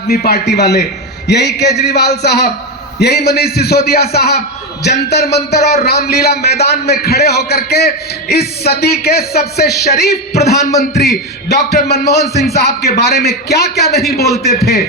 आदमी पार्टी वाले, यही केजरीवाल साहब, यही मनीष सिसोदिया साहब जंतर मंतर और रामलीला मैदान में खड़े होकर के इस सदी के सबसे शरीफ प्रधानमंत्री डॉक्टर मनमोहन सिंह साहब के बारे में क्या क्या नहीं बोलते थे।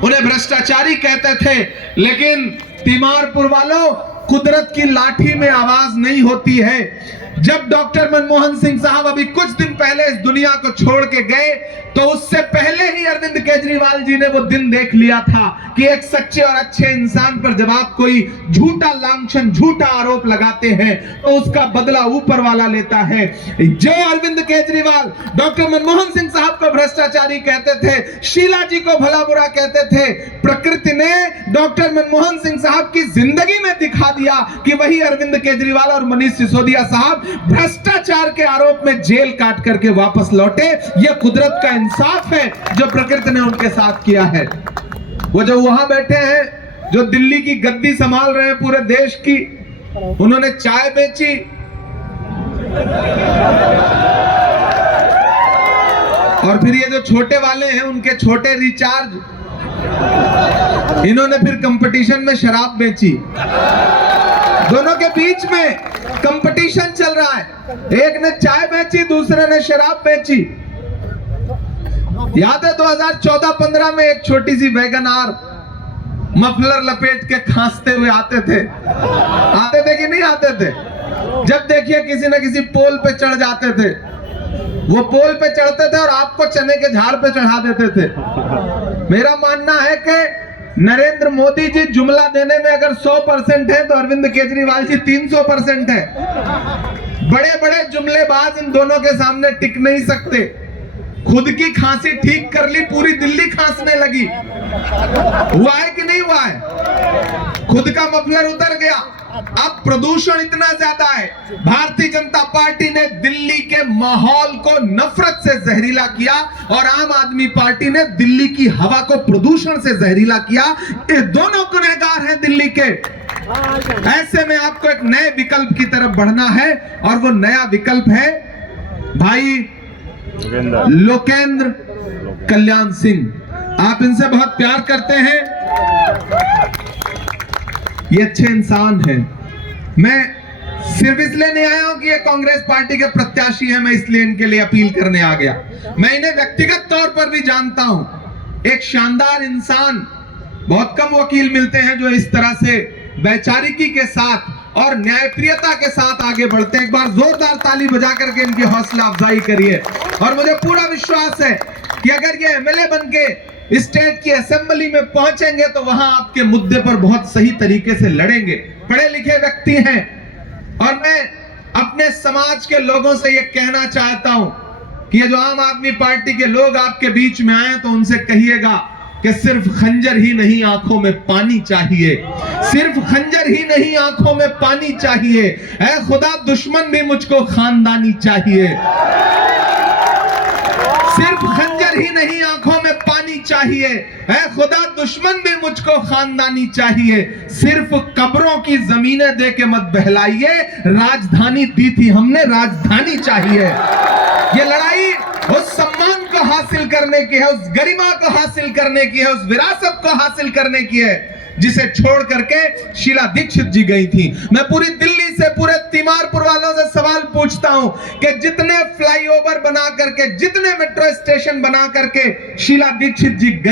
उन्हें भ्रष्टाचारी कहते थे, लेकिन तीमारपुर वालों, कुदरत की लाठी में आवाज नहीं होती है। जब डॉक्टर मनमोहन सिंह साहब अभी कुछ दिन पहले इस दुनिया को छोड़ के गए, तो उससे पहले ही अरविंद केजरीवाल जी ने वो दिन देख लिया था कि एक सच्चे और अच्छे इंसान पर जब आप कोई झूठा लांछन, झूठा आरोप लगाते हैं तो उसका बदला ऊपर वाला लेता है। जो अरविंद केजरीवाल डॉक्टर मनमोहन सिंह साहब को भ्रष्टाचारी कहते थे, शीला जी को भला बुरा कहते थे, प्रकृति ने डॉक्टर मनमोहन सिंह साहब की जिंदगी में दिखा दिया कि वही अरविंद केजरीवाल और मनीष सिसोदिया साहब भ्रष्टाचार के आरोप में जेल काट करके वापस लौटे। यह कुदरत का इंसाफ है जो प्रकृति ने उनके साथ किया है। वो जो वहां बैठे हैं, जो दिल्ली की गद्दी संभाल रहे हैं पूरे देश की, उन्होंने चाय बेची, और फिर ये जो छोटे वाले हैं उनके छोटे रिचार्ज, इन्होंने फिर कंपटीशन में शराब बेची। दोनों के बीच में कंपटीशन चल रहा है, एक ने चाय बेची, दूसरे ने शराब बेची। याद है 2014-15 में एक छोटी सी वैगन आर मफलर लपेट के खांसते हुए आते थे कि नहीं आते थे? जब देखिए किसी न किसी पोल पे चढ़ जाते थे, वो पोल पे चढ़ते थे और आपको चने के झाड़ पे चढ़ा देते थे। मेरा मानना है कि नरेंद्र मोदी जी जुमला देने में अगर 100% है तो अरविंद केजरीवाल जी 300% है। बड़े बड़े जुमलेबाज इन दोनों के सामने टिक नहीं सकते। खुद की खांसी ठीक कर ली, पूरी दिल्ली खांसने लगी। हुआ है कि नहीं हुआ है? खुद का मफलर उतर गया। अब प्रदूषण इतना ज्यादा है, भारतीय जनता पार्टी ने दिल्ली के माहौल को नफरत से जहरीला किया और आम आदमी पार्टी ने दिल्ली की हवा को प्रदूषण से जहरीला किया। ये दोनों गुनहगार हैं दिल्ली के। ऐसे में आपको एक नए विकल्प की तरफ बढ़ना है, और वो नया विकल्प है भाई लोकेंद्र कल्याण सिंह। आप इनसे बहुत प्यार करते हैं, ये अच्छे इंसान हैं। मैं सिर्फ इसलिए नहीं आया हूं कि ये कांग्रेस पार्टी के प्रत्याशी हैं, मैं इसलिए इनके लिए अपील करने आ गया। मैं इन्हें व्यक्तिगत तौर पर भी जानता हूं। एक शानदार इंसान, बहुत कम वकील मिलते हैं जो इस तरह से वैचारिकी के साथ और न्यायप्रियता के साथ आगे बढ़ते हैं। एक बार जोरदार ताली बजा करके इनकी हौसला अफजाई करिए। और मुझे पूरा विश्वास है कि अगर ये एमएलए बनके स्टेट की असेंबली में पहुंचेंगे तो वहां आपके मुद्दे पर बहुत सही तरीके से लड़ेंगे। पढ़े लिखे व्यक्ति हैं, और मैं अपने समाज के लोगों से यह कहना चाहता हूं कि ये जो आम आदमी पार्टी के लोग आपके बीच में आए तो उनसे कहिएगा कि सिर्फ खंजर ही नहीं, आंखों में पानी चाहिए। सिर्फ खंजर ही नहीं, आंखों में पानी चाहिए। ऐ खुदा, दुश्मन भी मुझको खानदानी चाहिए। सिर्फ खंजर ही नहीं, आंखों में पानी चाहिए। ऐ खुदा, दुश्मन भी मुझको खानदानी चाहिए। सिर्फ कब्रों की जमीनें दे के मत बहलाइए, राजधानी दी थी हमने, राजधानी चाहिए। ये लड़ाई उस सम्मान को हासिल करने की है, उस गरिमा को हासिल करने की है, उस विरासत को हासिल करने की है जिसे छोड़ करके शीला दीक्षित जी गई थी। मैं पूरी दिल्ली से, पूरे तीमारपुर वालों से सवाल पूछता हूं कि जितने फ्लाईओवर बना करके, जितने मेट्रो स्टेशन बना करके शीला दीक्षित जी